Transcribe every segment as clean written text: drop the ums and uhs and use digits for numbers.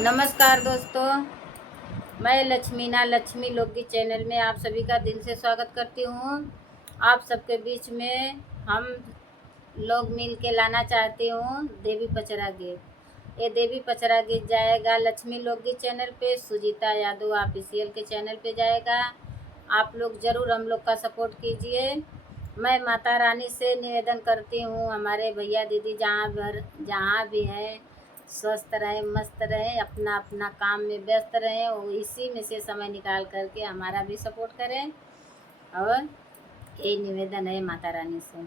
नमस्कार दोस्तों, मैं लक्ष्मीना लक्ष्मी लोकगीत चैनल में आप सभी का दिल से स्वागत करती हूँ। आप सबके बीच में हम लोग मिल के लाना चाहती हूँ देवी पचरा गीत। ये देवी पचरा गीत जाएगा लक्ष्मी लोकगीत चैनल पे, सुजीता यादव ऑफिशियल के चैनल पे जाएगा। आप लोग ज़रूर हम लोग का सपोर्ट कीजिए। मैं माता रानी से निवेदन करती हूँ, हमारे भैया दीदी जहाँ भी हैं स्वस्थ रहें, मस्त रहें, अपना अपना काम में व्यस्त रहें और इसी में से समय निकाल करके हमारा भी सपोर्ट करें। और यही निवेदन है माता रानी से।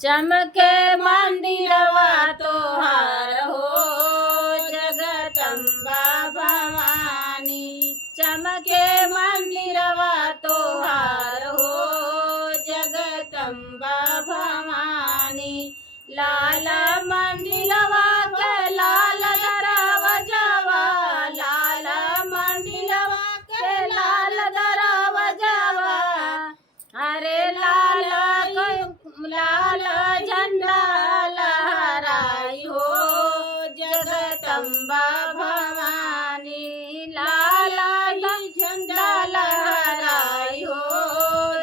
चमके मंदिरवा तोहार हो जगदम्बा भवानी, चमके मंदिरवा तोहार हो जगदम्बा भवानी। लाल मंदिरवा के लाल दरवाजावा, लाल मंदिरवा के लाल दरवाजावा, अरे लाल झंडा लहराई हो जगदम्बा भवानी, लाल झंडा लहराई हो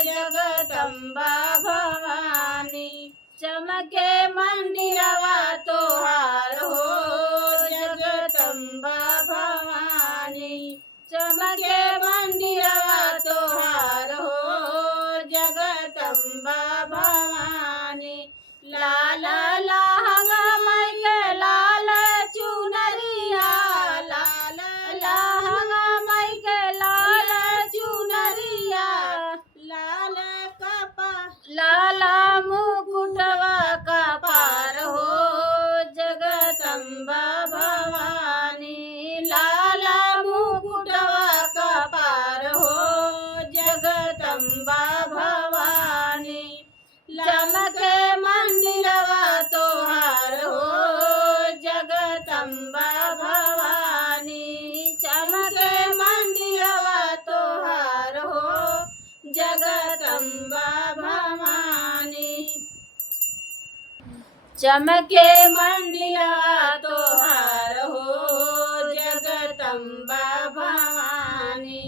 जगदम्बा भवानी। चमके मंदिरवा तोहार हो जगदम्बा भवानी, चमके मंदिरवा तोहार हो जगदम्बा भवानी। लाल लहंगा माई के लाल चुनरिया, लाल लहंगा माई के लाल चुनरिया, लाल मुकुटवा का पार हो जगदम्बा भवानी, लाल मुकुटवा का पार हो जगदम्बा भवानी। चमके मंदिरवा तोहार हो जगदम्बा भवानी, चमके मंदिरवा तोहार हो जगदम्बा भवानी। चमके मंदिरवा तोहार हो जगदम्बा भवानी।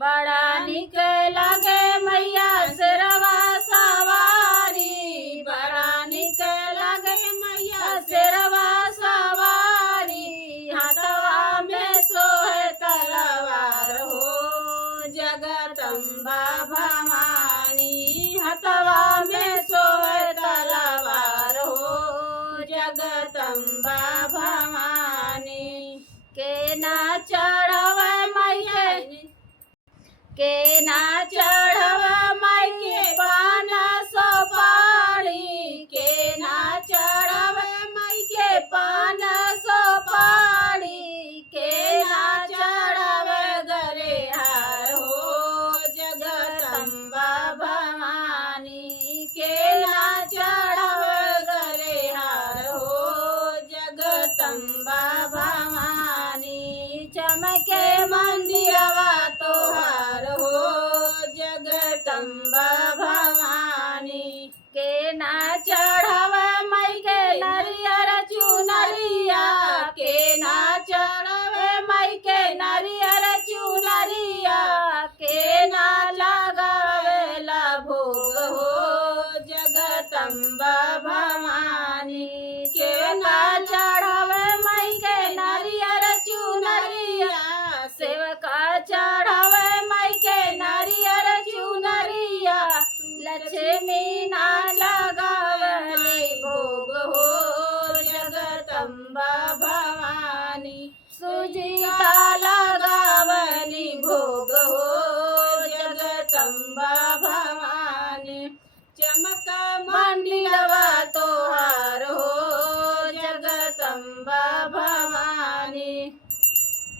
बड़ा निक लगे मैया शेरवा सवारी, बड़ा निक लगे मैया शेरवा सवारी, हाथवा में सोहे तलवार हो जगदम्बा भवानी, हाथवा में सोहे तलवार हो जगदम्बा भवानी। के ना चढ़वे के ना चढ़वा माई के पान सुपारी, के ना चढ़वा माई के पान सुपारी, के ना चढ़वे गले हार हो जगदम्बा भवानी, के ना चढ़वे गले हार हो जगदम्बा भवानी। चमके मंदिरवा तोहार हो जगदम्बा भवानी, के ना चढ़वा माई के नरियर चुनरिया, के ना चढ़वे माई के नरियर चुनरिया, के ना लगावेला भोग हो जगदम्बा भवानी, के ना चढ़वे माई के नरियर चुनरिया, सेवका चढ़वे माई के नरियर चुनरिया, लक्ष्मी ना लगावली भोग हो जगदम्बा भवानी।